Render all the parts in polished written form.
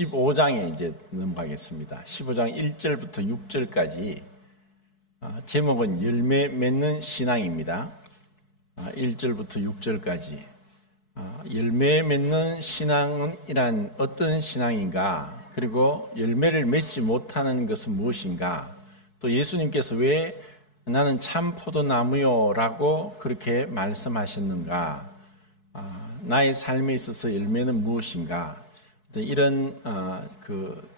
15장에 이제 넘어가겠습니다. 15장 1절부터 6절까지 제목은 열매 맺는 신앙입니다. 1절부터 6절까지 열매 맺는 신앙이란 어떤 신앙인가, 그리고 열매를 맺지 못하는 것은 무엇인가, 또 예수님께서 왜 나는 참 포도나무요 라고 그렇게 말씀하셨는가, 나의 삶에 있어서 열매는 무엇인가, 이런 그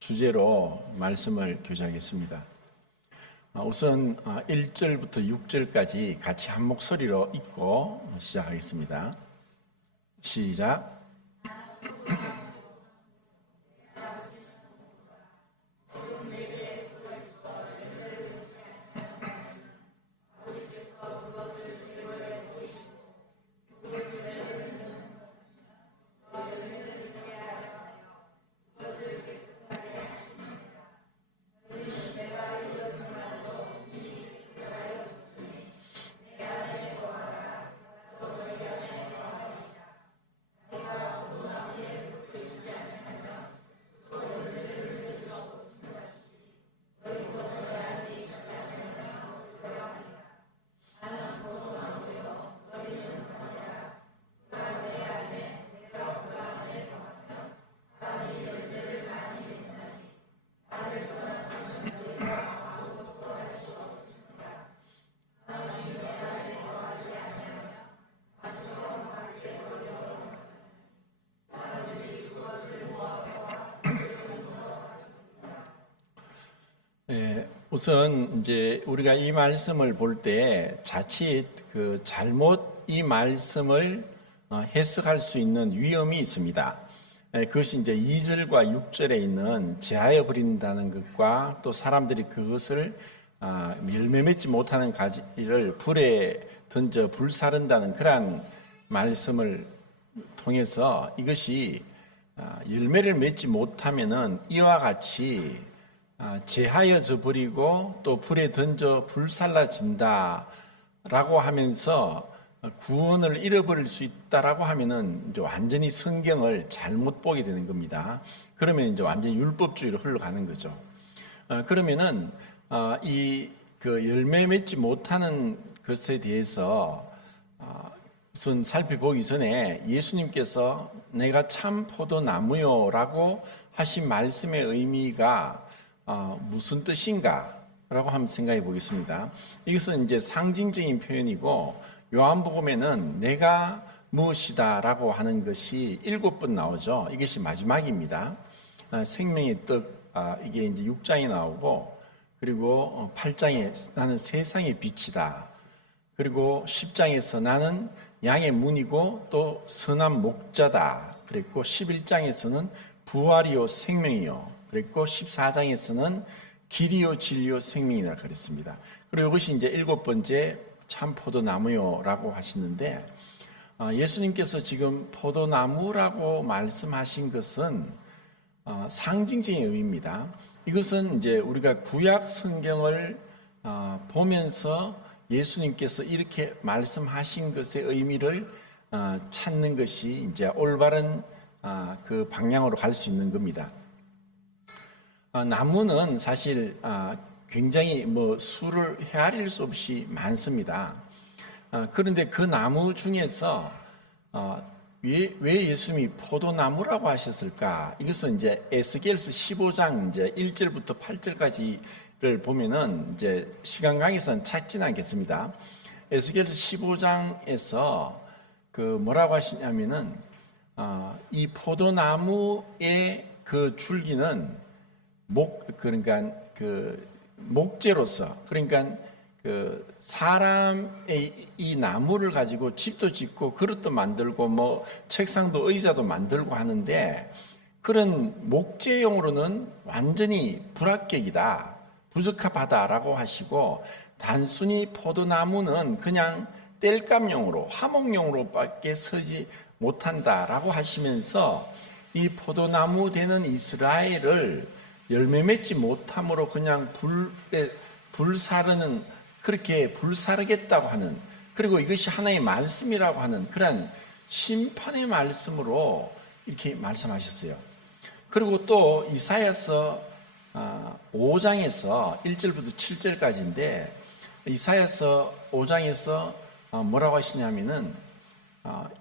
주제로 말씀을 교제하겠습니다. 우선 1절부터 6절까지 같이 한 목소리로 읽고 시작하겠습니다. 시작. 우선 이제 우리가 이 말씀을 볼 때 자칫 잘못 이 말씀을 해석할 수 있는 위험이 있습니다. 그것이 이제 2절과 6절에 있는 제하여 버린다는 것과, 또 사람들이 그것을 열매 맺지 못하는 가지를 불에 던져 불사른다는 그러한 말씀을 통해서 이것이 열매를 맺지 못하면은 이와 같이 제하여져 버리고 또 불에 던져 불살라진다 라고 하면서 구원을 잃어버릴 수 있다라고 하면은 이제 완전히 성경을 잘못 보게 되는 겁니다. 그러면 이제 완전히 율법주의로 흘러가는 거죠. 그러면은 이 열매 맺지 못하는 것에 대해서 우선 살펴보기 전에 예수님께서 내가 참 포도나무요라고 하신 말씀의 의미가 무슨 뜻인가 라고 한번 생각해 보겠습니다. 이것은 이제 상징적인 표현이고, 요한복음에는 내가 무엇이다 라고 하는 것이 7번 나오죠. 이것이 마지막입니다. 생명의 떡, 이게 이제 6장에 나오고, 그리고 8장에 나는 세상의 빛이다, 그리고 10장에서 나는 양의 문이고 또 선한 목자다 그랬고, 11장에서는 부활이요 생명이요, 그랬고 14장에서는 길이요 진리요 생명이라 그랬습니다. 그리고 이것이 이제 7번째 참 포도나무요라고 하시는데, 예수님께서 지금 포도나무라고 말씀하신 것은 상징적인 의미입니다. 이것은 이제 우리가 구약 성경을 보면서 예수님께서 이렇게 말씀하신 것의 의미를 찾는 것이 이제 올바른 그 방향으로 갈 수 있는 겁니다. 나무는 사실 굉장히 수를 헤아릴 수 없이 많습니다. 그런데 그 나무 중에서 왜 예수님이 포도나무라고 하셨을까? 이것은 이제 에스겔서 15장 이제 1절부터 8절까지를 보면은 이제 시간 관계상 찾지는 않겠습니다. 에스겔서 15장에서 뭐라고 하시냐면은 이 포도나무의 그 줄기는 그러니까 목재로서, 그러니까 사람의 이 나무를 가지고 집도 짓고 그릇도 만들고 책상도 의자도 만들고 하는데, 그런 목재용으로는 완전히 불합격이다, 부적합하다라고 하시고, 단순히 포도나무는 그냥 땔감용으로 화목용으로밖에 서지 못한다라고 하시면서 이 포도나무 되는 이스라엘을 열매 맺지 못함으로 그냥 불사르는, 그렇게 불사르겠다고 하는, 그리고 이것이 하나의 말씀이라고 하는 그런 심판의 말씀으로 이렇게 말씀하셨어요. 그리고 또 이사야서 5장에서 1절부터 7절까지인데 이사야서 5장에서 뭐라고 하시냐면은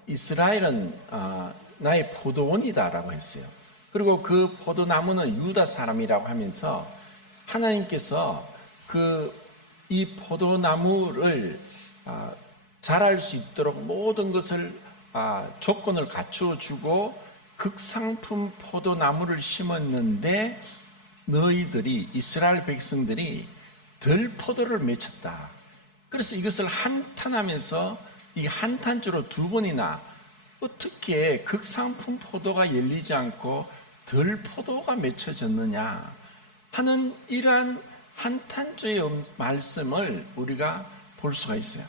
이스라엘은 나의 포도원이다라고 했어요. 그리고 그 포도나무는 유다 사람이라고 하면서 하나님께서 이 포도나무를 자랄 수 있도록 모든 것을 조건을 갖추어 주고 극상품 포도나무를 심었는데 너희들이 이스라엘 백성들이 들포도를 맺혔다. 그래서 이것을 한탄하면서 이 한탄주로 두 번이나 어떻게 극상품 포도가 열리지 않고 들포도가 맺혀졌느냐 하는 이러한 한탄주의 말씀을 우리가 볼 수가 있어요.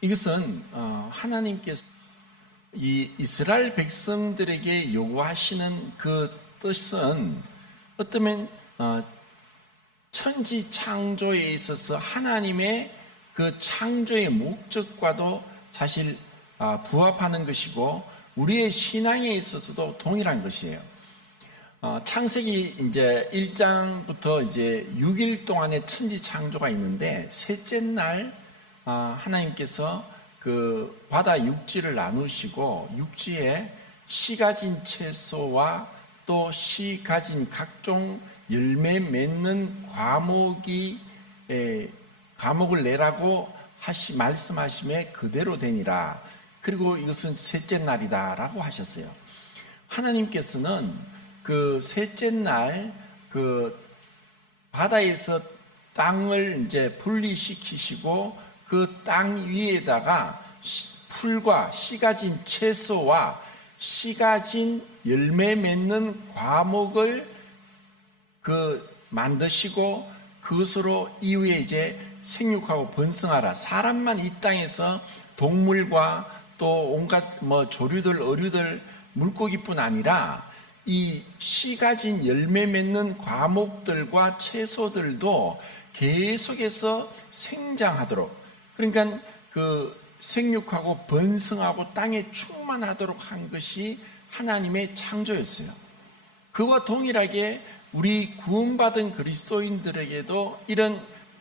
이것은 하나님께서 이 이스라엘 백성들에게 요구하시는 그 뜻은 어쩌면 천지 창조에 있어서 하나님의 그 창조의 목적과도 사실 부합하는 것이고 우리의 신앙에 있어서도 동일한 것이에요. 창세기 이제 1장부터 이제 6일 동안의 천지 창조가 있는데 셋째 날 하나님께서 그 바다 육지를 나누시고 육지에 씨 가진 채소와 또 씨 가진 각종 열매 맺는 과목을 내라고 말씀하심에 그대로 되니라. 그리고 이것은 셋째 날이다라고 하셨어요. 하나님께서는 그 셋째 날 그 바다에서 땅을 이제 분리시키시고 그 땅 위에다가 풀과 씨 가진 채소와 씨 가진 열매 맺는 과목을 만드시고 그것으로 이후에 이제 생육하고 번성하라. 사람만 이 땅에서 동물과 또 온갖 조류들, 어류들, 물고기뿐 아니라 이 씨 가진 열매 맺는 과목들과 채소들도 계속해서 생장하도록, 그러니까 그 생육하고 번성하고 땅에 충만하도록 한 것이 하나님의 창조였어요. 그와 동일하게 우리 구원받은 그리스도인들에게도 이런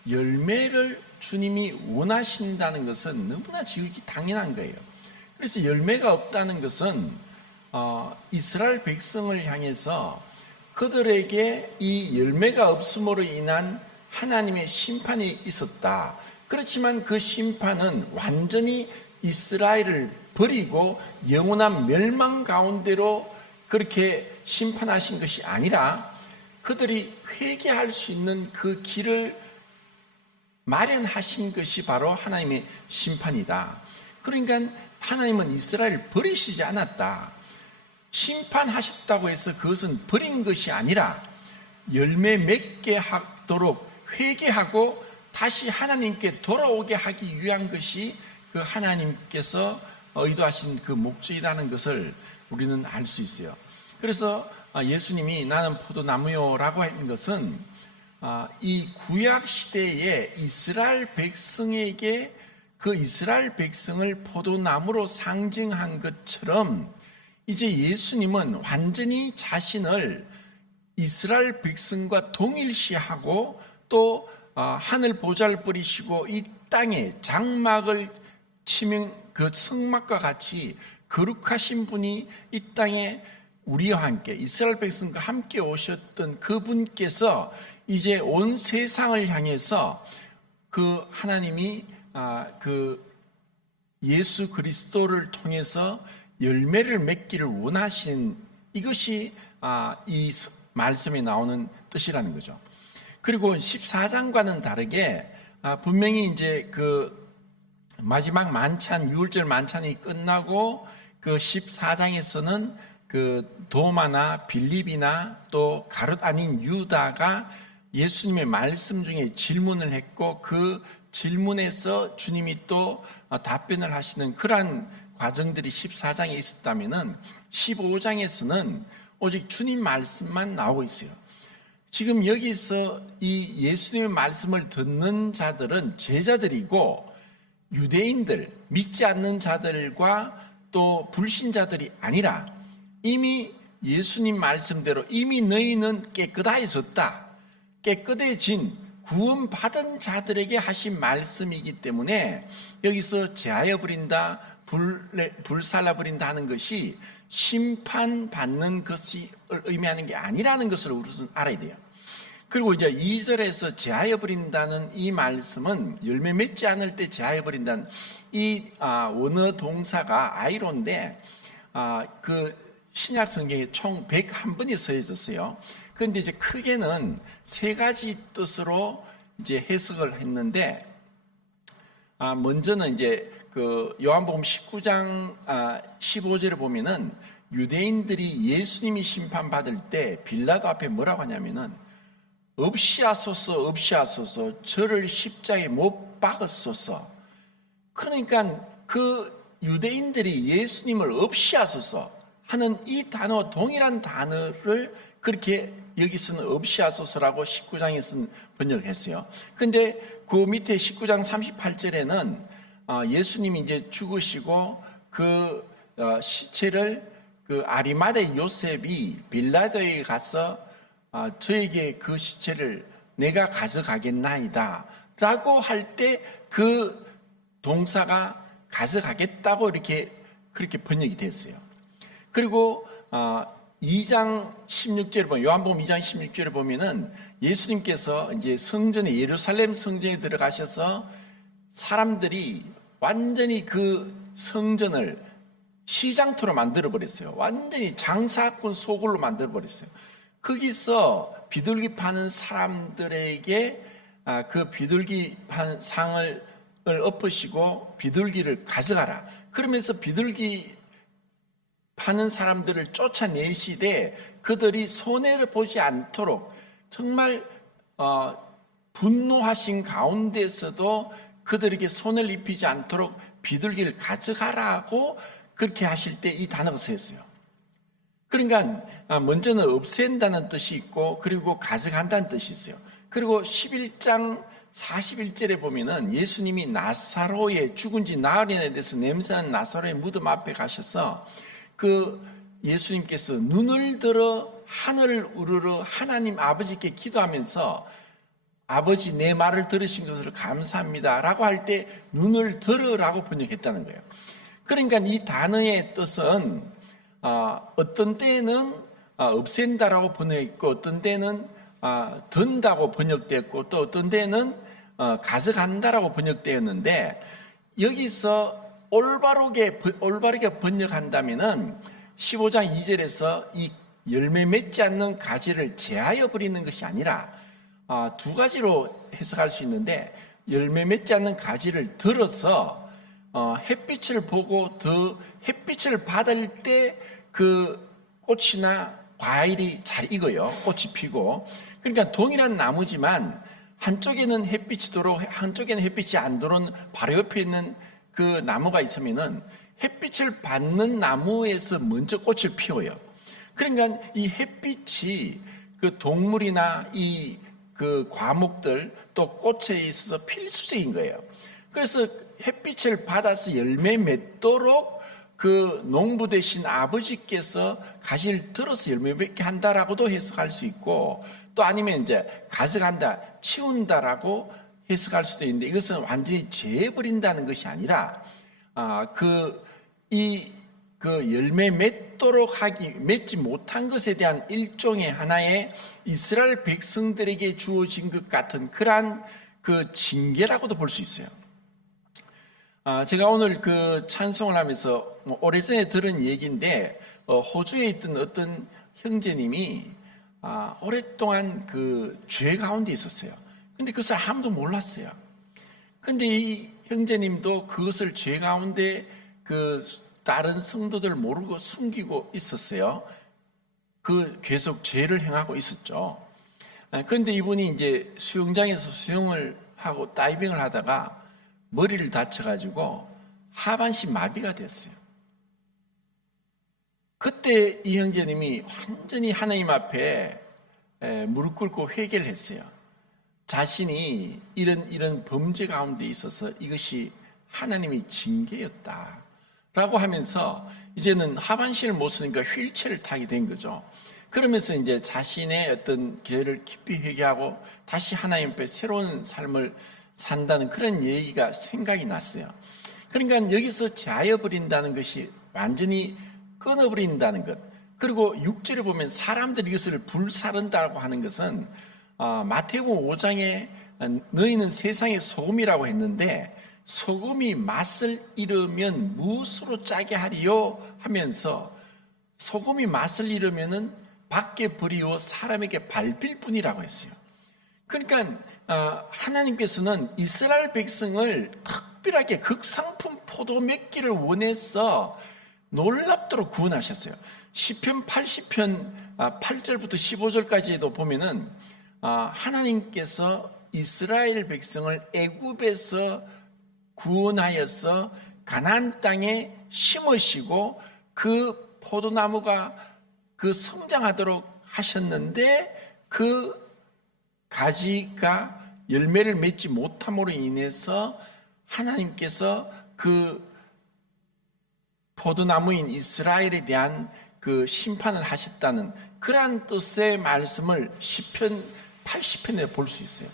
열매를 주님이 원하신다는 것은 너무나 지극히 당연한 거예요. 그래서 열매가 없다는 것은 이스라엘 백성을 향해서 그들에게 이 열매가 없음으로 인한 하나님의 심판이 있었다. 그렇지만 그 심판은 완전히 이스라엘을 버리고 영원한 멸망 가운데로 그렇게 심판하신 것이 아니라 그들이 회개할 수 있는 그 길을 마련하신 것이 바로 하나님의 심판이다. 그러니까 하나님은 이스라엘을 버리시지 않았다. 심판하셨다고 해서 그것은 버린 것이 아니라 열매 맺게 하도록 회개하고 다시 하나님께 돌아오게 하기 위한 것이 그 하나님께서 의도하신 그 목적이라는 것을 우리는 알 수 있어요. 그래서 예수님이 나는 포도나무요라고 한 것은 이 구약 시대에 이스라엘 백성에게 그 이스라엘 백성을 포도나무로 상징한 것처럼 이제 예수님은 완전히 자신을 이스라엘 백성과 동일시하고 또 하늘 보좌를 버리시고 이 땅에 장막을 치면 그 성막과 같이 거룩하신 분이 이 땅에 우리와 함께 이스라엘 백성과 함께 오셨던 그분께서 이제 온 세상을 향해서 그 하나님이 그 예수 그리스도를 통해서 열매를 맺기를 원하신 이것이 이 말씀에 나오는 뜻이라는 거죠. 그리고 14장과는 다르게 분명히 이제 그 마지막 만찬, 유월절 만찬이 끝나고 그 14장에서는 그 도마나 빌립이나 또 가룟 아닌 유다가 예수님의 말씀 중에 질문을 했고 그 질문에서 주님이 또 답변을 하시는 그러한 과정들이 14장에 있었다면은 15장에서는 오직 주님 말씀만 나오고 있어요. 지금 여기서 이 예수님의 말씀을 듣는 자들은 제자들이고 유대인들, 믿지 않는 자들과 또 불신자들이 아니라 이미 예수님 말씀대로 이미 너희는 깨끗해졌다. 깨끗해진 구원받은 자들에게 하신 말씀이기 때문에 여기서 제하여 버린다, 불살라 버린다 하는 것이 심판받는 것이 의미하는 게 아니라는 것을 우리는 알아야 돼요. 그리고 이제 2절에서 제하여 버린다는 이 말씀은 열매 맺지 않을 때 제하여 버린다는 이 원어 동사가 아이로인데 그 신약 성경에 총 101번이 써졌어요. 그런데 이제 크게는 세 가지 뜻으로 이제 해석을 했는데 먼저는 이제 그 요한복음 19장 15절에 보면은 유대인들이 예수님이 심판받을 때 빌라도 앞에 뭐라고 하냐면은 없이 하소서 없이 하소서 저를 십자가에 못 박았소서. 그러니까 그 유대인들이 예수님을 없이 하소서 하는 이 단어 동일한 단어를 그렇게 여기서는 없이 하소서라고 19장에서는 번역했어요. 근데 그 밑에 19장 38절에는 예수님이 이제 죽으시고 그 시체를 그 아리마대 요셉이 빌라도에 가서 저에게 그 시체를 내가 가져가겠나이다 라고 할 때 그 동사가 가져가겠다고 이렇게 그렇게 번역이 됐어요. 그리고 2장 16절에 보면 요한복음 2장 16절에 보면은 예수님께서 이제 성전에 예루살렘 성전에 들어가셔서 사람들이 완전히 그 성전을 시장터로 만들어 버렸어요. 완전히 장사꾼 소굴로 만들어 버렸어요. 거기서 비둘기 파는 사람들에게 그 비둘기 파는 상을 엎으시고 비둘기를 가져가라. 그러면서 비둘기 파는 사람들을 쫓아내시되 그들이 손해를 보지 않도록 정말 분노하신 가운데서도 그들에게 손해를 입히지 않도록 비둘기를 가져가라고 그렇게 하실 때 이 단어가 쓰였어요. 그러니까 먼저는 없앤다는 뜻이 있고 그리고 가져간다는 뜻이 있어요. 그리고 11장 41절에 보면은 예수님이 나사로의 죽은 지 나흘이나 돼서 냄새나는 나사로의 무덤 앞에 가셔서 그 예수님께서 눈을 들어 하늘을 우러러 하나님 아버지께 기도하면서 아버지 내 말을 들으신 것을 감사합니다 라고 할 때 눈을 들으라고 번역했다는 거예요. 그러니까 이 단어의 뜻은 어떤 때는 없앤다라고 번역했고 어떤 때는 든다고 번역됐고 또 어떤 때는 가져간다라고 번역되었는데 여기서 올바르게 번역한다면은 15장 2절에서 이 열매 맺지 않는 가지를 제하여 버리는 것이 아니라 두 가지로 해석할 수 있는데 열매 맺지 않는 가지를 들어서 햇빛을 보고 더 햇빛을 받을 때 그 꽃이나 과일이 잘 익어요. 꽃이 피고. 그러니까 동일한 나무지만 한쪽에는 햇빛이 들어오고 한쪽에는 햇빛이 안 들어오는 바로 옆에 있는 그 나무가 있으면은 햇빛을 받는 나무에서 먼저 꽃을 피워요. 그러니까 이 햇빛이 그 동물이나 이 그 과목들 또 꽃에 있어서 필수적인 거예요. 그래서 햇빛을 받아서 열매 맺도록 그 농부 되신 아버지께서 가지를 들어서 열매 맺게 한다라고도 해석할 수 있고 또 아니면 이제 가져간다, 치운다라고 해석할 수도 있는데 이것은 완전히 제해버린다는 것이 아니라 그 열매 맺도록 맺지 못한 것에 대한 일종의 하나의 이스라엘 백성들에게 주어진 것 같은 그러한 그 징계라고도 볼 수 있어요. 제가 오늘 그 찬송을 하면서 오래전에 들은 얘기인데 호주에 있던 어떤 형제님이 오랫동안 그 죄 가운데 있었어요. 근데 그것을 아무도 몰랐어요. 근데 이 형제님도 그것을 죄 가운데 그 다른 성도들 모르고 숨기고 있었어요. 그 계속 죄를 행하고 있었죠. 그런데 이분이 이제 수영장에서 수영을 하고 다이빙을 하다가 머리를 다쳐가지고 하반신 마비가 됐어요. 그때 이 형제님이 완전히 하나님 앞에 무릎 꿇고 회개를 했어요. 자신이 이런 범죄 가운데 있어서 이것이 하나님의 징계였다 라고 하면서 이제는 하반신을 못 쓰니까 휠체어를 타게 된 거죠. 그러면서 이제 자신의 어떤 죄를 깊이 회개하고 다시 하나님 앞에 새로운 삶을 산다는 그런 얘기가 생각이 났어요. 그러니까 여기서 자여버린다는 것이 완전히 끊어버린다는 것. 그리고 6절에 보면 사람들이 이것을 불사른다고 하는 것은 마태복음 5장에 너희는 세상의 소금이라고 했는데 소금이 맛을 잃으면 무엇으로 짜게 하리요 하면서 소금이 맛을 잃으면은 밖에 버리고 사람에게 밟힐 뿐이라고 했어요. 그러니까 하나님께서는 이스라엘 백성을 특별하게 극상품 포도 맺기를 원해서 놀랍도록 구원하셨어요. 시편 80편 8절부터 15절까지도 보면은 하나님께서 이스라엘 백성을 애굽에서 구원하여서 가나안 땅에 심으시고 그 포도나무가 그 성장하도록 하셨는데 그 가지가 열매를 맺지 못함으로 인해서 하나님께서 그 포도나무인 이스라엘에 대한 그 심판을 하셨다는 그러한 뜻의 말씀을 시편 80편에 볼 수 있어요.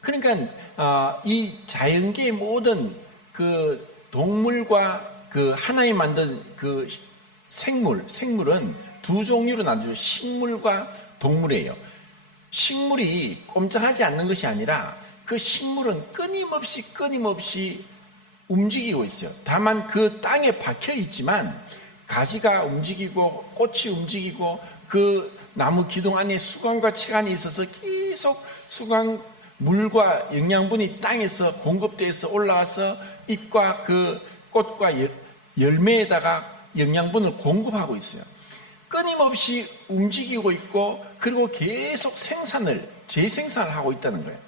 그러니까 이 자연계의 모든 그 동물과 그 하나님 만든 그 생물은 두 종류로 나뉘죠. 식물과 동물이에요. 식물이 꼼짝하지 않는 것이 아니라 그 식물은 끊임없이 움직이고 있어요. 다만 그 땅에 박혀 있지만 가지가 움직이고 꽃이 움직이고 그 나무 기둥 안에 수광과 체간이 있어서 계속 물과 영양분이 땅에서 공급돼서 올라와서 잎과 그 꽃과 열매에다가 영양분을 공급하고 있어요. 끊임없이 움직이고 있고 그리고 계속 재생산을 하고 있다는 거예요.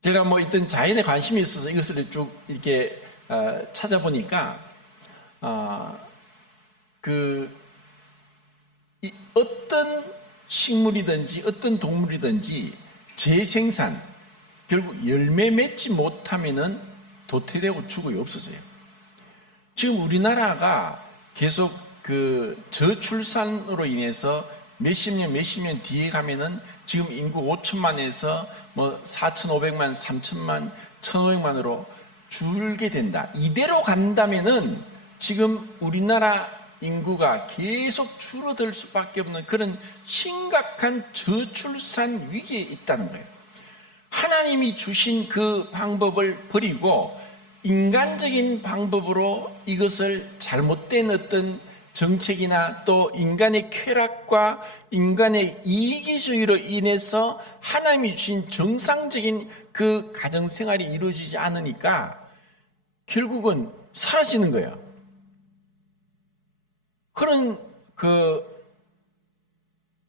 제가 일단 자연에 관심이 있어서 이것을 쭉 이렇게 찾아보니까 어떤 식물이든지 어떤 동물이든지 재생산, 결국 열매 맺지 못하면은 도태되고 죽어요, 없어져요. 지금 우리나라가 계속 그 저출산으로 인해서 몇십 년 뒤에 가면은 지금 인구 5천만에서 4,500만, 3천만, 1,500만으로 줄게 된다. 이대로 간다면은 지금 우리나라 인구가 계속 줄어들 수밖에 없는 그런 심각한 저출산 위기에 있다는 거예요. 하나님이 주신 그 방법을 버리고 인간적인 방법으로 이것을 잘못된 어떤 정책이나 또 인간의 쾌락과 인간의 이기주의로 인해서 하나님이 주신 정상적인 그 가정생활이 이루어지지 않으니까 결국은 사라지는 거예요. 그런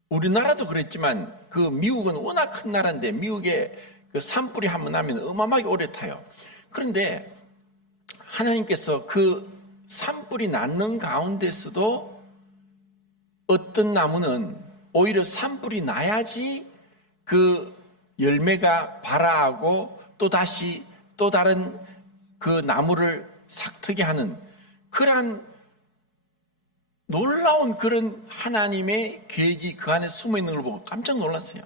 우리나라도 그랬지만 미국은 워낙 큰 나라인데 미국에 그 산불이 한번 나면 어마어마하게 오래 타요. 그런데 하나님께서 그 산불이 났는 가운데서도 어떤 나무는 오히려 산불이 나야지 그 열매가 발아하고 또 다시 또 다른 그 나무를 싹트게 하는 그러한 놀라운 그런 하나님의 계획이 그 안에 숨어 있는 걸 보고 깜짝 놀랐어요.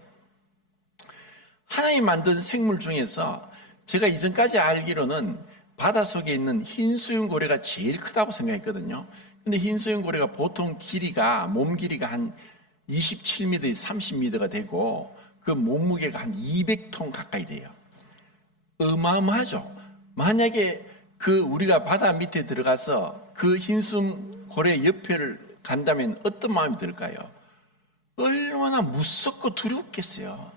하나님 만든 생물 중에서 제가 이전까지 알기로는 바닷속에 있는 흰수염고래가 제일 크다고 생각했거든요. 근데 흰수염고래가 보통 몸 길이가 한 27m, 30m가 되고 그 몸무게가 한 200톤 가까이 돼요. 어마어마하죠. 만약에 우리가 바다 밑에 들어가서 그 흰수염고래 옆에를 간다면 어떤 마음이 들까요? 얼마나 무섭고 두렵겠어요.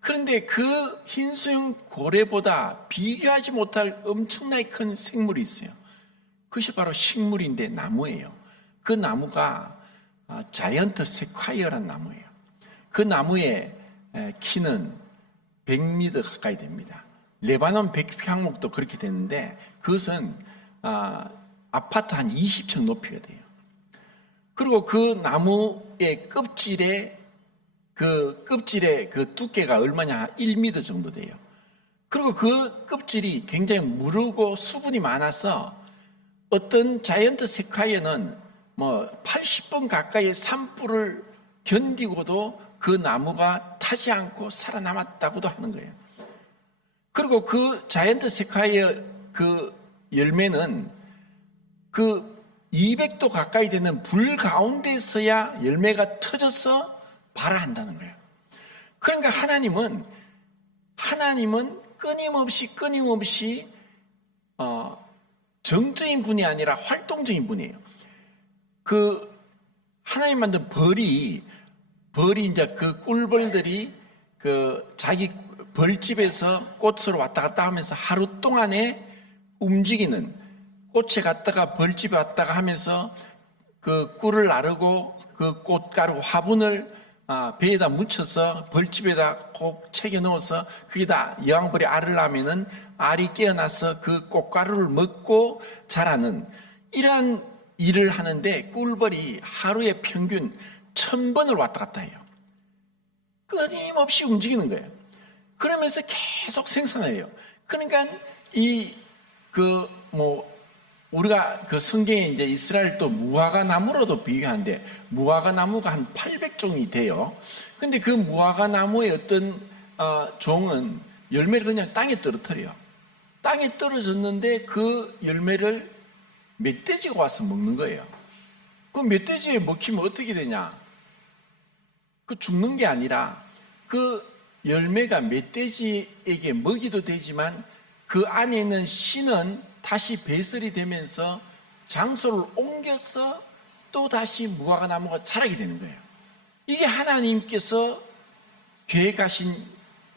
그런데 그 흰수염 고래보다 비교하지 못할 엄청나게 큰 생물이 있어요. 그것이 바로 식물인데 나무예요. 그 나무가 자이언트 세콰이어라는 나무예요. 그 나무의 키는 100m 가까이 됩니다. 레바논 백향목도 그렇게 되는데 그것은 아파트 한 20층 높이가 돼요. 그리고 그 나무의 껍질의 그 두께가 얼마냐? 1m 정도 돼요. 그리고 그 껍질이 굉장히 무르고 수분이 많아서 어떤 자이언트 세콰이어는 뭐 80번 가까이 산불을 견디고도 그 나무가 타지 않고 살아남았다고도 하는 거예요. 그리고 그 자이언트 세콰이어 그 열매는 그 200도 가까이 되는 불 가운데서야 열매가 터져서 발화한다는 거예요. 그러니까 하나님은 끊임없이 정적인 분이 아니라 활동적인 분이에요. 그 하나님 만든 벌이 이제 그 꿀벌들이 그 자기 벌집에서 꽃으로 왔다 갔다 하면서 하루 동안에 움직이는, 꽃에 갔다가 벌집에 왔다가 하면서 그 꿀을 나르고 그 꽃가루 화분을 배에다 묻혀서 벌집에다 꼭 채겨 넣어서 거기다 여왕벌이 알을 낳으면은 알이 깨어나서 그 꽃가루를 먹고 자라는 이러한 일을 하는데, 꿀벌이 하루에 평균 1000번을 왔다 갔다 해요. 끊임없이 움직이는 거예요. 그러면서 계속 생산해요. 그러니까 우리가 그 성경에 이제 이스라엘 또 무화과 나무로도 비교하는데, 무화과 나무가 한 800종이 돼요. 근데 그 무화과 나무의 어떤 종은 열매를 그냥 땅에 떨어뜨려요. 땅에 떨어졌는데 그 열매를 멧돼지가 와서 먹는 거예요. 그 멧돼지에 먹히면 어떻게 되냐? 그 죽는 게 아니라 그 열매가 멧돼지에게 먹이도 되지만 그 안에 있는 씨는 다시 배설이 되면서 장소를 옮겨서 또 다시 무화과 나무가 자라게 되는 거예요. 이게 하나님께서 계획하신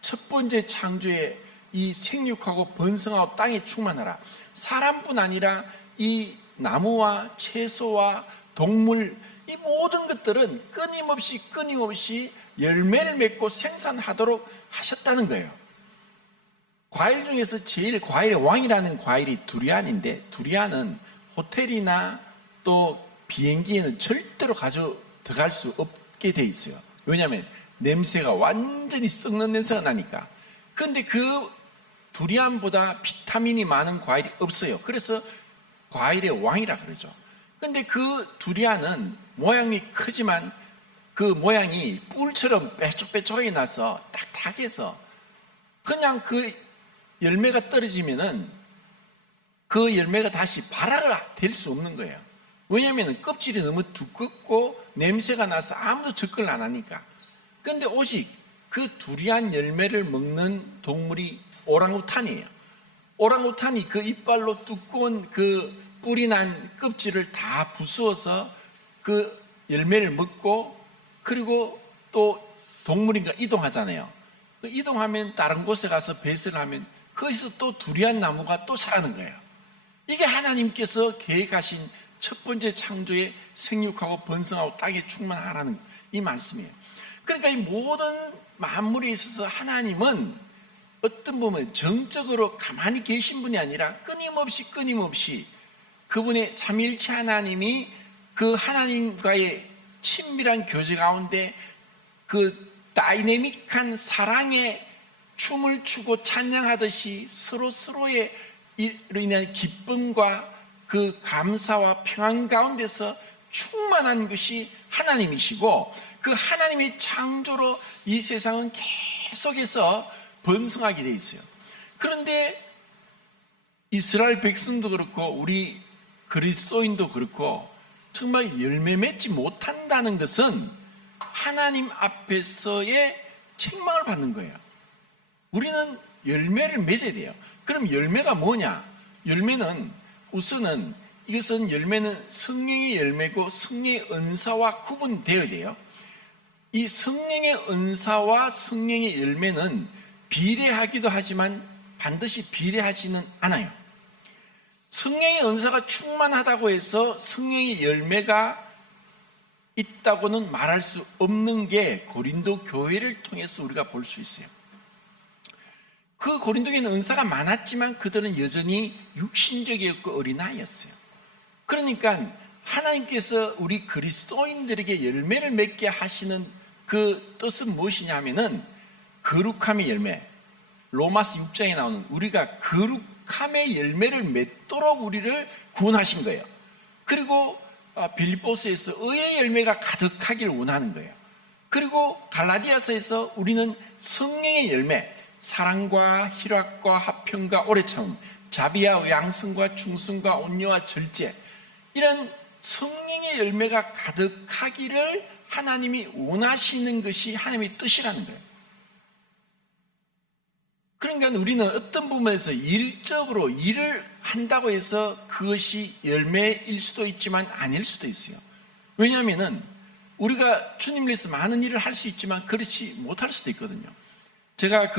첫 번째 창조의 이 생육하고 번성하고 땅에 충만하라. 사람뿐 아니라 이 나무와 채소와 동물, 이 모든 것들은 끊임없이 열매를 맺고 생산하도록 하셨다는 거예요. 과일 중에서 제일 과일의 왕이라는 과일이 두리안인데, 두리안은 호텔이나 또 비행기에는 절대로 가져 들어갈 수 없게 돼 있어요. 왜냐하면 냄새가 완전히 썩는 냄새가 나니까. 그런데 그 두리안보다 비타민이 많은 과일이 없어요. 그래서 과일의 왕이라 그러죠. 근데 그 두리안은 모양이 크지만 그 모양이 뿔처럼 빼쪽빼쪽하게 나서 딱딱해서 그냥 그 열매가 떨어지면은 그 열매가 다시 발화가 될 수 없는 거예요. 왜냐하면 껍질이 너무 두껍고 냄새가 나서 아무도 접근을 안 하니까. 그런데 오직 그 두리안 열매를 먹는 동물이 오랑우탄이에요. 오랑우탄이 그 이빨로 두꺼운 그 뿔이 난 껍질을 다 부수어서 그 열매를 먹고, 그리고 또 동물인가 이동하잖아요. 이동하면 다른 곳에 가서 배설하면 거기서 또 두리안 나무가 또 자라는 거예요. 이게 하나님께서 계획하신 첫 번째 창조의 생육하고 번성하고 땅에 충만하라는 이 말씀이에요. 그러니까 이 모든 만물에 있어서 하나님은 어떤 보면 정적으로 가만히 계신 분이 아니라 끊임없이 그분의 삼위일체 하나님이 그 하나님과의 친밀한 교제 가운데 그 다이내믹한 사랑의 춤을 추고 찬양하듯이 서로의 이로 인한 기쁨과 그 감사와 평안 가운데서 충만한 것이 하나님이시고, 그 하나님의 창조로 이 세상은 계속해서 번성하게 돼 있어요. 그런데 이스라엘 백성도 그렇고 우리 그리스도인도 그렇고 정말 열매 맺지 못한다는 것은 하나님 앞에서의 책망을 받는 거예요. 우리는 열매를 맺어야 돼요. 그럼 열매가 뭐냐? 열매는 우선은 이것은 열매는 성령의 열매고 성령의 은사와 구분되어야 돼요. 이 성령의 은사와 성령의 열매는 비례하기도 하지만 반드시 비례하지는 않아요. 성령의 은사가 충만하다고 해서 성령의 열매가 있다고는 말할 수 없는 게 고린도 교회를 통해서 우리가 볼 수 있어요. 그 고린도 교회는 은사가 많았지만 그들은 여전히 육신적이었고 어린아이였어요. 그러니까 하나님께서 우리 그리스도인들에게 열매를 맺게 하시는 그 뜻은 무엇이냐 하면은 거룩함의 열매, 로마서 6장에 나오는 우리가 거룩함의 열매를 맺도록 우리를 구원하신 거예요. 그리고 빌립보서에서 의의 열매가 가득하길 원하는 거예요. 그리고 갈라디아서에서 우리는 성령의 열매, 사랑과 희락과 화평과 오래참음, 자비와 양성과 충성과 온유와 절제, 이런 성령의 열매가 가득하기를 하나님이 원하시는 것이 하나님의 뜻이라는 거예요. 그러니까 우리는 어떤 부분에서 일적으로 일을 한다고 해서 그것이 열매일 수도 있지만 아닐 수도 있어요. 왜냐하면 우리가 주님을 위해서 많은 일을 할 수 있지만 그렇지 못할 수도 있거든요. 제가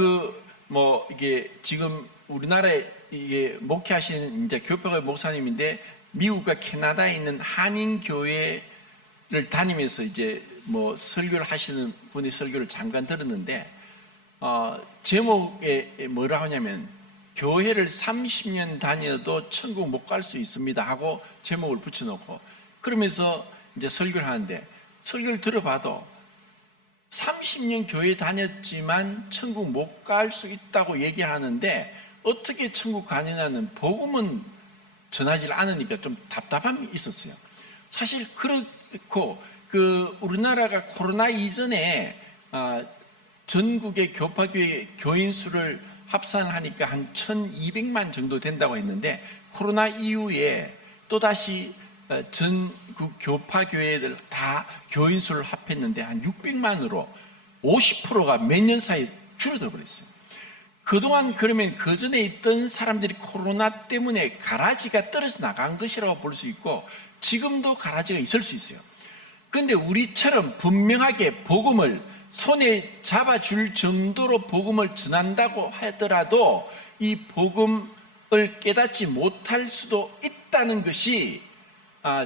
이게 지금 우리나라에 이게 목회하시는 이제 교회의 목사님인데 미국과 캐나다에 있는 한인교회를 다니면서 이제 설교를 하시는 분의 설교를 잠깐 들었는데, 제목에 뭐라 하냐면, 교회를 30년 다녀도 천국 못 갈 수 있습니다 하고 제목을 붙여놓고, 그러면서 이제 설교를 하는데, 설교를 들어봐도 30년 교회 다녔지만 천국 못 갈 수 있다고 얘기하는데, 어떻게 천국 가느냐는 복음은 전하지 않으니까 좀 답답함이 있었어요. 사실 그렇고, 우리나라가 코로나 이전에 전국의 교파교회 교인 수를 합산하니까 한 1200만 정도 된다고 했는데, 코로나 이후에 또다시 전국 교파교회들 다 교인 수를 합했는데 한 600만으로 50%가 몇 년 사이에 줄어들어 버렸어요. 그동안 그러면 그 전에 있던 사람들이 코로나 때문에 가라지가 떨어져 나간 것이라고 볼 수 있고, 지금도 가라지가 있을 수 있어요. 그런데 우리처럼 분명하게 복음을 손에 잡아줄 정도로 복음을 전한다고 하더라도 이 복음을 깨닫지 못할 수도 있다는 것이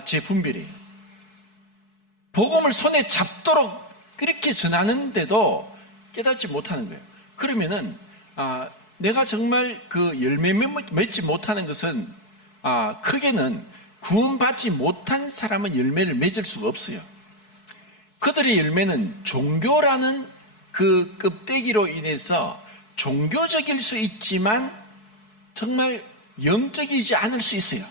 제 분별이에요. 복음을 손에 잡도록 그렇게 전하는데도 깨닫지 못하는 거예요. 그러면은 내가 정말 그 열매 맺지 못하는 것은 크게는 구원받지 못한 사람은 열매를 맺을 수가 없어요. 그들의 열매는 종교라는 그 껍데기로 인해서 종교적일 수 있지만 정말 영적이지 않을 수 있어요.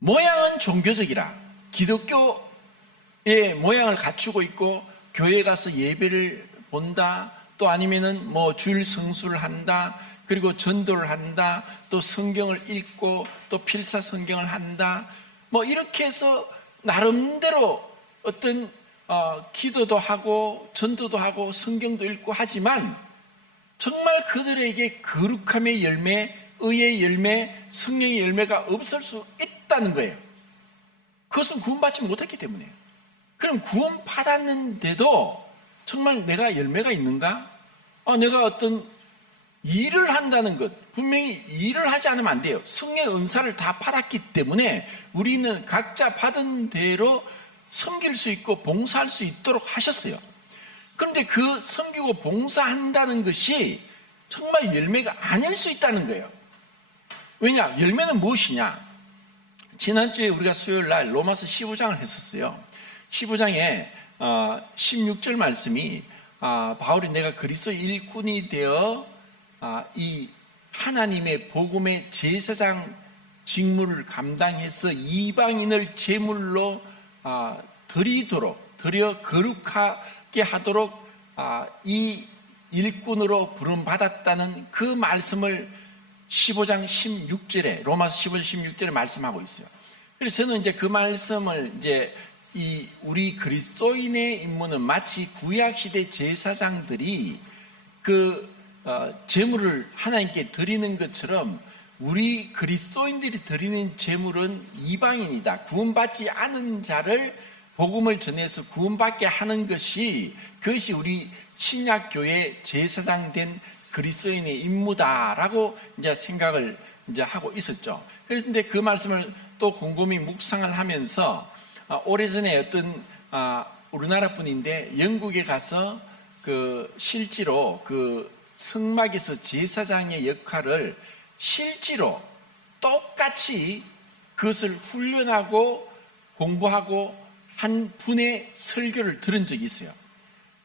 모양은 종교적이라, 기독교의 모양을 갖추고 있고 교회 가서 예배를 본다, 또 아니면은 주일 성수를 한다, 그리고 전도를 한다, 또 성경을 읽고 또 필사 성경을 한다, 이렇게 해서 나름대로 어떤 기도도 하고 전도도 하고 성경도 읽고 하지만 정말 그들에게 거룩함의 열매, 의의 열매, 성령의 열매가 없을 수 있다는 거예요. 그것은 구원받지 못했기 때문이에요. 그럼 구원받았는데도 정말 내가 열매가 있는가? 내가 어떤 일을 한다는 것, 분명히 일을 하지 않으면 안 돼요. 성령의 은사를 다 받았기 때문에 우리는 각자 받은 대로 섬길 수 있고 봉사할 수 있도록 하셨어요. 그런데 그 섬기고 봉사한다는 것이 정말 열매가 아닐 수 있다는 거예요. 왜냐? 열매는 무엇이냐? 지난주에 우리가 수요일 날 로마서 15장을 했었어요. 15장에 16절 말씀이 바울이 내가 그리스도의 일꾼이 되어 이 하나님의 복음의 제사장 직무를 감당해서 이방인을 제물로 드려 거룩하게 하도록 이 일꾼으로 부름받았다는 그 말씀을 15장 16절에, 로마서 15장 16절에 말씀하고 있어요. 그래서 저는 이제 그 말씀을 이제 우리 그리스도인의 임무는 마치 구약시대 제사장들이 제물을 하나님께 드리는 것처럼 우리 그리스도인들이 드리는 제물은 이방인이다. 구원받지 않은 자를 복음을 전해서 구원받게 하는 그것이 우리 신약교회 제사장 된 그리스도인의 임무다라고 이제 생각을 이제 하고 있었죠. 그런데 그 말씀을 또 곰곰이 묵상을 하면서 오래전에 어떤 우리나라 분인데 영국에 가서 실제로 성막에서 제사장의 역할을 실제로 똑같이 그것을 훈련하고 공부하고 한 분의 설교를 들은 적이 있어요.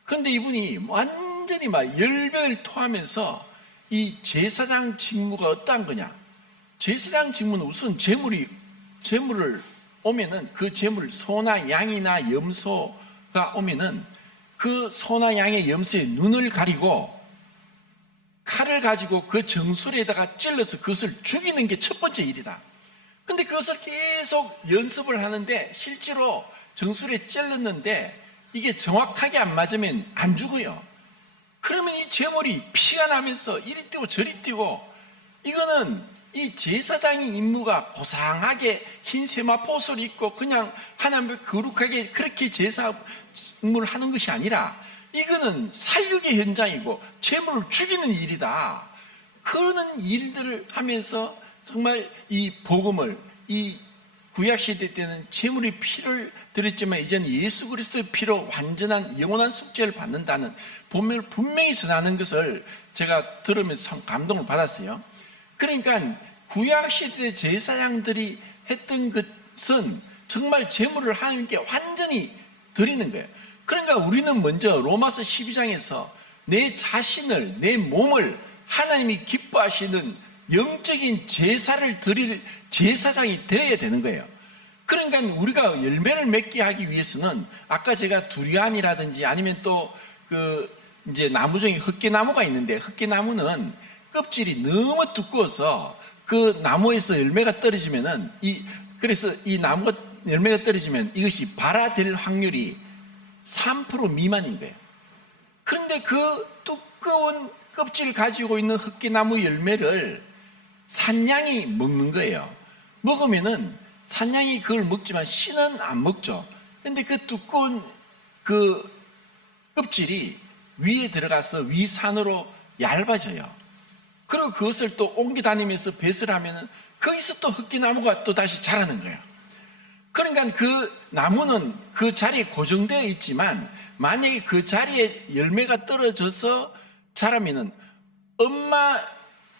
그런데 이분이 완전히 열변을 토하면서 이 제사장 직무가 어떠한 거냐? 제사장 직무는 우선 재물을 오면은 그 재물, 소나 양이나 염소가 오면은 그 소나 양의 염소의 눈을 가리고 칼을 가지고 그 정수리에다가 찔러서 그것을 죽이는 게 첫 번째 일이다. 근데 그것을 계속 연습을 하는데 실제로 정수리에 찔렀는데 이게 정확하게 안 맞으면 안 죽어요. 그러면 이 재물이 피가 나면서 이리 뛰고 저리 뛰고, 이거는 이 제사장의 임무가 고상하게 흰 세마포옷을 입고 그냥 하나님을 거룩하게 그렇게 제사임을 하는 것이 아니라 이거는 살육의 현장이고 재물을 죽이는 일이다. 그러는 일들을 하면서 정말 이 복음을, 이 구약시대 때는 재물의 피를 드렸지만 이제는 예수 그리스도의 피로 완전한 영원한 속죄를 받는다는 본문을 분명히 전하는 것을 제가 들으면서 참 감동을 받았어요. 그러니까 구약시대 제사장들이 했던 것은 정말 재물을 하나님께 완전히 드리는 거예요. 그러니까 우리는 먼저 로마서 12장에서 내 자신을, 내 몸을 하나님이 기뻐하시는 영적인 제사를 드릴 제사장이 되어야 되는 거예요. 그러니까 우리가 열매를 맺게 하기 위해서는 아까 제가 두리안이라든지 아니면 또 이제 나무 중에 흑개나무가 있는데 흑개나무는 껍질이 너무 두꺼워서 그 나무에서 열매가 떨어지면은 그래서 이 나무가 열매가 떨어지면 이것이 발화될 확률이 3% 미만인 거예요. 그런데 그 두꺼운 껍질을 가지고 있는 흑개나무 열매를 산양이 먹는 거예요. 먹으면은 산양이 그걸 먹지만 씨는 안 먹죠. 근데 그 두꺼운 그 껍질이 위에 들어가서 위산으로 얇아져요. 그리고 그것을 또 옮겨 다니면서 배설을 하면은 거기서 또 흑개나무가 또 다시 자라는 거예요. 그러니까 그 나무는 그 자리에 고정되어 있지만 만약에 그 자리에 열매가 떨어져서 자라면은 엄마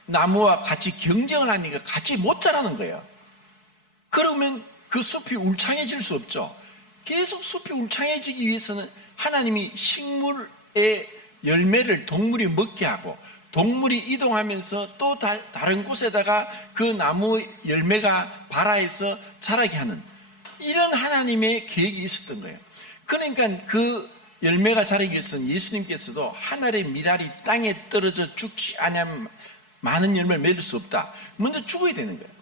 나무와 같이 경쟁을 하니까 같이 못 자라는 거예요. 그러면 그 숲이 울창해질 수 없죠. 계속 숲이 울창해지기 위해서는 하나님이 식물의 열매를 동물이 먹게 하고 동물이 이동하면서 또 다른 곳에다가 그 나무 열매가 발화해서 자라게 하는 이런 하나님의 계획이 있었던 거예요. 그러니까 그 열매가 자라기 위해서는 예수님께서도 하늘의 미랄이 땅에 떨어져 죽지 않으면 많은 열매를 맺을 수 없다. 먼저 죽어야 되는 거예요.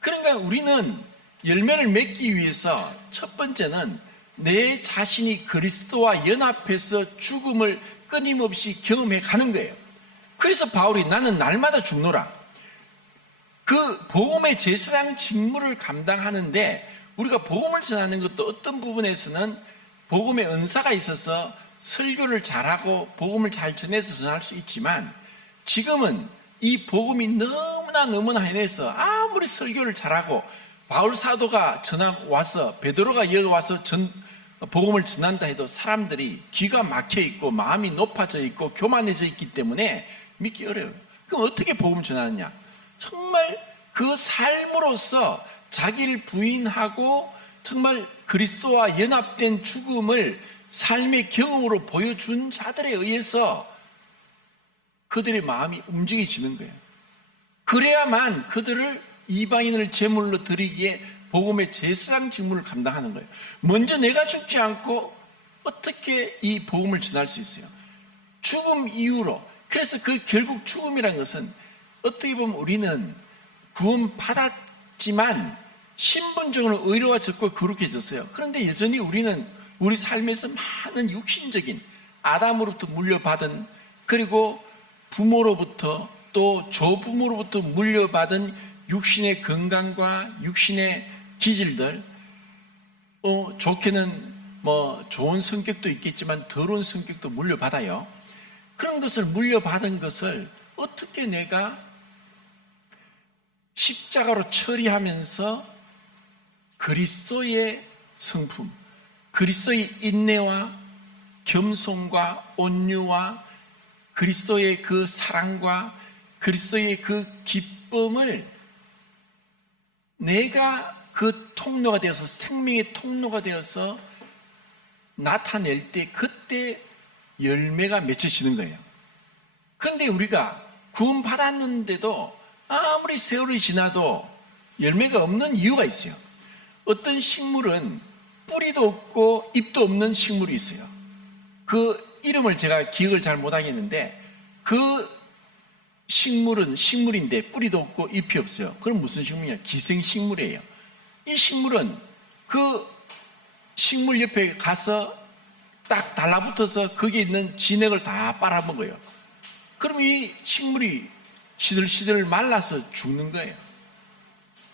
그러니까 우리는 열매를 맺기 위해서 첫 번째는 내 자신이 그리스도와 연합해서 죽음을 끊임없이 경험해 가는 거예요. 그래서 바울이 나는 날마다 죽노라. 그 복음의 제사장 직무를 감당하는데 우리가 복음을 전하는 것도 어떤 부분에서는 복음의 은사가 있어서 설교를 잘하고 복음을 잘 전해서 전할 수 있지만 지금은 이 복음이 너무나 해내서 아무리 설교를 잘하고 바울 사도가 와서 베드로가 여기 와서 복음을 전한다 해도 사람들이 귀가 막혀 있고 마음이 높아져 있고 교만해져 있기 때문에 믿기 어려워요. 그럼 어떻게 복음을 전하느냐? 정말 그 삶으로서 자기를 부인하고 정말 그리스도와 연합된 죽음을 삶의 경험으로 보여준 자들에 의해서 그들의 마음이 움직여지는 거예요. 그래야만 그들을 이방인을 제물로 드리기에 복음의 제사장 직무를 감당하는 거예요. 먼저 내가 죽지 않고 어떻게 이 복음을 전할 수 있어요? 죽음 이후로. 그래서 그 결국 죽음이라는 것은 어떻게 보면 우리는 구원 받았지만 신분적으로 의로와 적고 거룩해졌어요. 그런데 여전히 우리는 우리 삶에서 많은 육신적인 아담으로부터 물려받은 그리고 부모로부터 또 조부모로부터 물려받은 육신의 건강과 육신의 기질들, 좋게는 좋은 성격도 있겠지만 더러운 성격도 물려받아요. 그런 것을 물려받은 것을 어떻게 내가 십자가로 처리하면서 그리스도의 성품, 그리스도의 인내와 겸손과 온유와 그리스도의 그 사랑과 그리스도의 그 기쁨을 내가 그 통로가 되어서 생명의 통로가 되어서 나타낼 때 그때 열매가 맺혀지는 거예요. 그런데 우리가 구원 받았는데도 아무리 세월이 지나도 열매가 없는 이유가 있어요. 어떤 식물은 뿌리도 없고 잎도 없는 식물이 있어요. 그 이름을 제가 기억을 잘 못하겠는데, 그 식물은 식물인데 뿌리도 없고 잎이 없어요. 그럼 무슨 식물이냐? 기생식물이에요. 이 식물은 그 식물 옆에 가서 딱 달라붙어서 거기에 있는 진액을 다 빨아먹어요. 그럼 이 식물이 시들시들 말라서 죽는 거예요.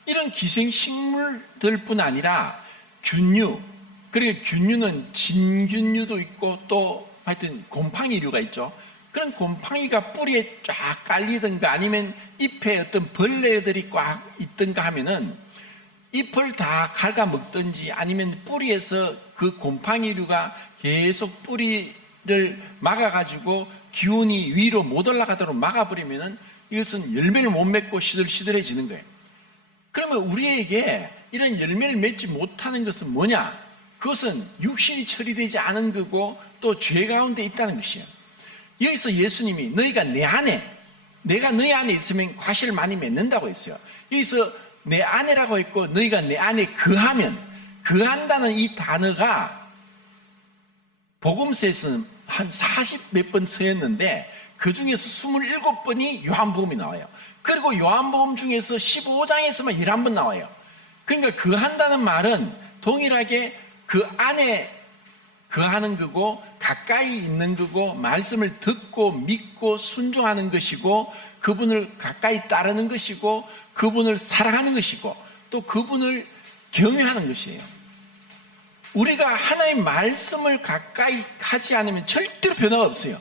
이런 기생식물들뿐 아니라 균류, 그러니까 균류는 진균류도 있고 또 하여튼 곰팡이류가 있죠. 그런 곰팡이가 뿌리에 쫙 깔리든가 아니면 잎에 어떤 벌레들이 꽉 있든가 하면은 잎을 다 갉아먹든지 아니면 뿌리에서 그 곰팡이류가 계속 뿌리를 막아가지고 기운이 위로 못 올라가도록 막아버리면은 이것은 열매를 못 맺고 시들시들해지는 거예요. 그러면 우리에게 이런 열매를 맺지 못하는 것은 뭐냐? 그것은 육신이 처리되지 않은 거고 또 죄 가운데 있다는 것이에요. 여기서 예수님이 너희가 내 안에, 내가 너희 안에 있으면 과실을 많이 맺는다고 했어요. 여기서 내 안에라고 했고 너희가 내 안에 거하면, 거한다는 이 단어가 복음서에서는 한 40몇 번 쓰였는데 그 중에서 27번이 요한복음이 나와요. 그리고 요한복음 중에서 15장에서만 11번 나와요. 그러니까 거한다는 말은 동일하게 그 안에 거하는 거고 가까이 있는 거고 말씀을 듣고 믿고 순종하는 것이고 그분을 가까이 따르는 것이고 그분을 사랑하는 것이고 또 그분을 경외하는 것이에요. 우리가 하나님 말씀을 가까이 하지 않으면 절대로 변화가 없어요.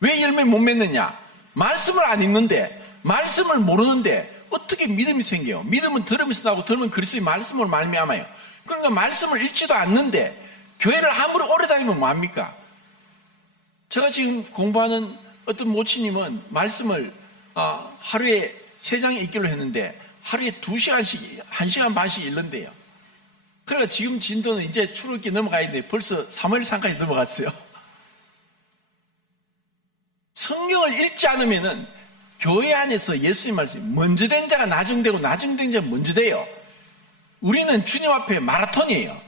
왜 열매 못 맺느냐? 말씀을 안 읽는데, 말씀을 모르는데 어떻게 믿음이 생겨요? 믿음은 들으면서 나고 들으면 그리스도의 말씀으로 말미암아요. 그러니까 말씀을 읽지도 않는데 교회를 아무리 오래 다니면 뭐합니까? 제가 지금 공부하는 어떤 모치님은 말씀을 하루에 3장 읽기로 했는데 하루에 2시간씩 1시간 반씩 읽는데요. 그러니까 지금 진도는 이제 출애굽기 넘어가 있는데 벌써 사무엘상까지 넘어갔어요. 성경을 읽지 않으면은 교회 안에서 예수님 말씀이 먼저 된 자가 나중되고 나중된 자가 먼저 돼요. 우리는 주님 앞에 마라톤이에요.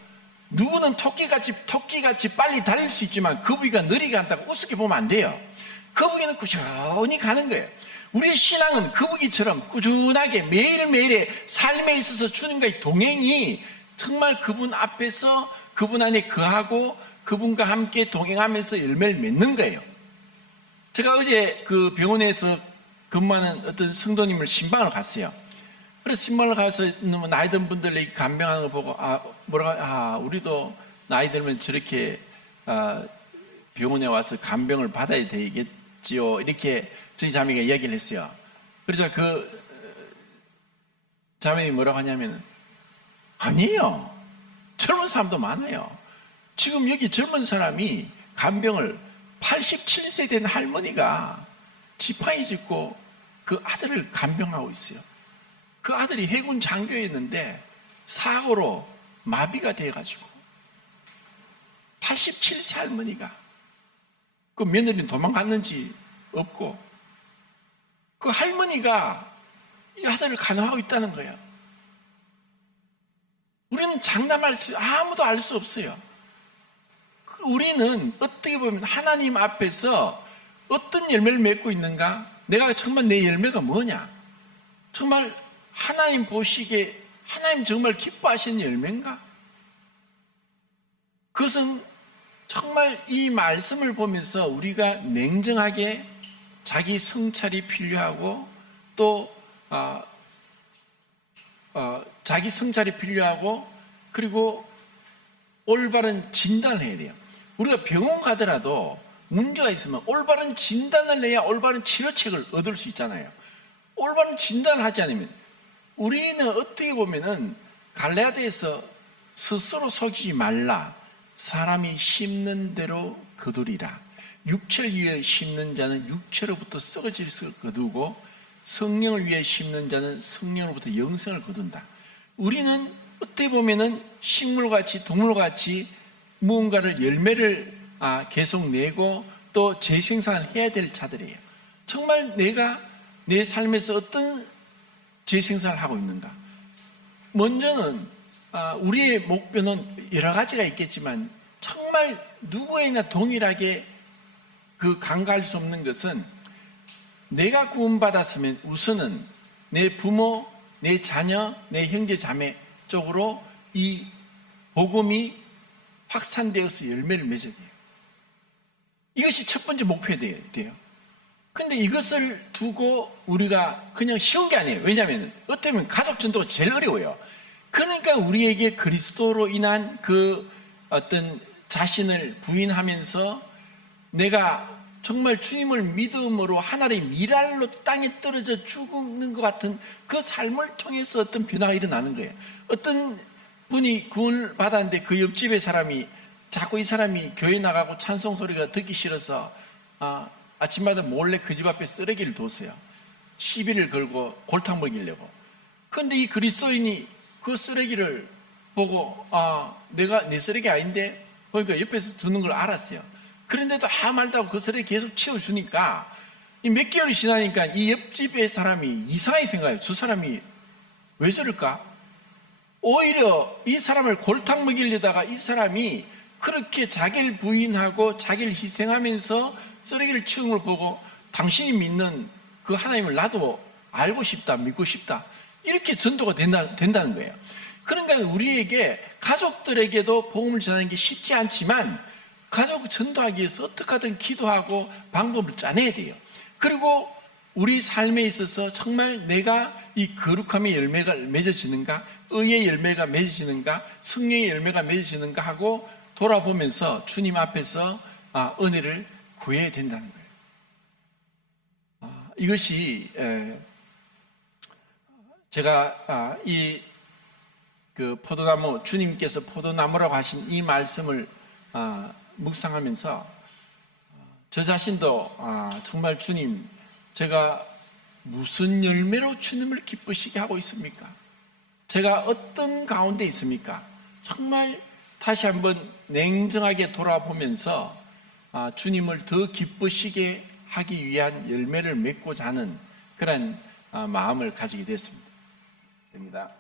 누구는 토끼같이 빨리 달릴 수 있지만 거북이가 느리게 한다고 우습게 보면 안 돼요. 거북이는 꾸준히 가는 거예요. 우리의 신앙은 거북이처럼 꾸준하게 매일매일의 삶에 있어서 주님과의 동행이 정말 그분 앞에서 그분 안에 거하고 그분과 함께 동행하면서 열매를 맺는 거예요. 제가 어제 그 병원에서 근무하는 어떤 성도님을 신방을 갔어요. 그래서 신방을 가서 나이 든 분들 간병하는 거 보고 우리도 나이 들면 저렇게 병원에 와서 간병을 받아야 되겠지요. 이렇게 저희 자매가 이야기를 했어요. 그래서 그 자매님이 뭐라고 하냐면 아니에요. 젊은 사람도 많아요. 지금 여기 젊은 사람이 간병을 87세 된 할머니가 지팡이 짚고 그 아들을 간병하고 있어요. 그 아들이 해군 장교였는데 사고로 마비가 돼가지고 87세 할머니가 그 며느리는 도망갔는지 없고 그 할머니가 이 아들을 간호하고 있다는 거예요. 우리는 장담할 수 아무도 알 수 없어요. 우리는 어떻게 보면 하나님 앞에서 어떤 열매를 맺고 있는가? 내가 정말 내 열매가 뭐냐? 정말 하나님 보시기에 하나님 정말 기뻐하시는 열매인가? 그것은 정말 이 말씀을 보면서 우리가 냉정하게 자기 성찰이 필요하고 또 자기 성찰이 필요하고 그리고 올바른 진단을 해야 돼요. 우리가 병원 가더라도 문제가 있으면 올바른 진단을 내야 올바른 치료책을 얻을 수 있잖아요. 올바른 진단을 하지 않으면 우리는 어떻게 보면은 갈라디아서 스스로 속이지 말라. 사람이 심는 대로 거두리라. 육체를 위해 심는 자는 육체로부터 썩어질 것을 거두고 성령을 위해 심는 자는 성령으로부터 영생을 거둔다. 우리는 어떻게 보면은 식물같이 동물같이 무언가를 열매를 계속 내고 또 재생산을 해야 될 자들이에요. 정말 내가 내 삶에서 어떤 재생산을 하고 있는가? 먼저는 우리의 목표는 여러 가지가 있겠지만 정말 누구에나 동일하게 간과할 수 없는 것은 내가 구원받았으면 우선은 내 부모, 내 자녀, 내 형제 자매 쪽으로 이 복음이 확산되어서 열매를 맺어야 돼요. 이것이 첫 번째 목표가 돼요. 근데 이것을 두고 우리가 그냥 쉬운 게 아니에요. 왜냐하면 어떻게 보면 가족 전도가 제일 어려워요. 그러니까 우리에게 그리스도로 인한 그 어떤 자신을 부인하면서 내가 정말 주님을 믿음으로 하나님의 미랄로 땅에 떨어져 죽는 것 같은 그 삶을 통해서 어떤 변화가 일어나는 거예요. 어떤 분이 구원을 받았는데 그 옆집의 사람이 자꾸 이 사람이 교회 나가고 찬송 소리가 듣기 싫어서 아침마다 몰래 그 집 앞에 쓰레기를 뒀어요. 시비를 걸고 골탕 먹이려고. 그런데 이 그리스도인이 그 쓰레기를 보고 내가 내 쓰레기 아닌데 그러니까 옆에서 두는 걸 알았어요. 그런데도 아무 말도 하고 그 쓰레기 계속 치워주니까 몇 개월이 지나니까 이 옆집의 사람이 이상하게 생각해요. 저 사람이 왜 저럴까? 오히려 이 사람을 골탕 먹이려다가 이 사람이 그렇게 자기를 부인하고 자기를 희생하면서 쓰레기를 치운 걸 보고 당신이 믿는 그 하나님을 나도 알고 싶다, 믿고 싶다. 이렇게 전도가 된다는 거예요. 그러니까 우리에게 가족들에게도 복음을 전하는 게 쉽지 않지만 가족 전도하기 위해서 어떻게 하든 기도하고 방법을 짜내야 돼요. 그리고 우리 삶에 있어서 정말 내가 이 거룩함의 열매가 맺어지는가, 의의 열매가 맺어지는가, 성령의 열매가 맺어지는가 하고 돌아보면서 주님 앞에서 은혜를 구해야 된다는 거예요. 이것이 제가 이 포도나무, 주님께서 포도나무라고 하신 이 말씀을 묵상하면서 저 자신도 정말 주님, 제가 무슨 열매로 주님을 기쁘시게 하고 있습니까? 제가 어떤 가운데 있습니까? 정말 다시 한번 냉정하게 돌아보면서 주님을 더 기쁘시게 하기 위한 열매를 맺고자 하는 그런 마음을 가지게 됐습니다.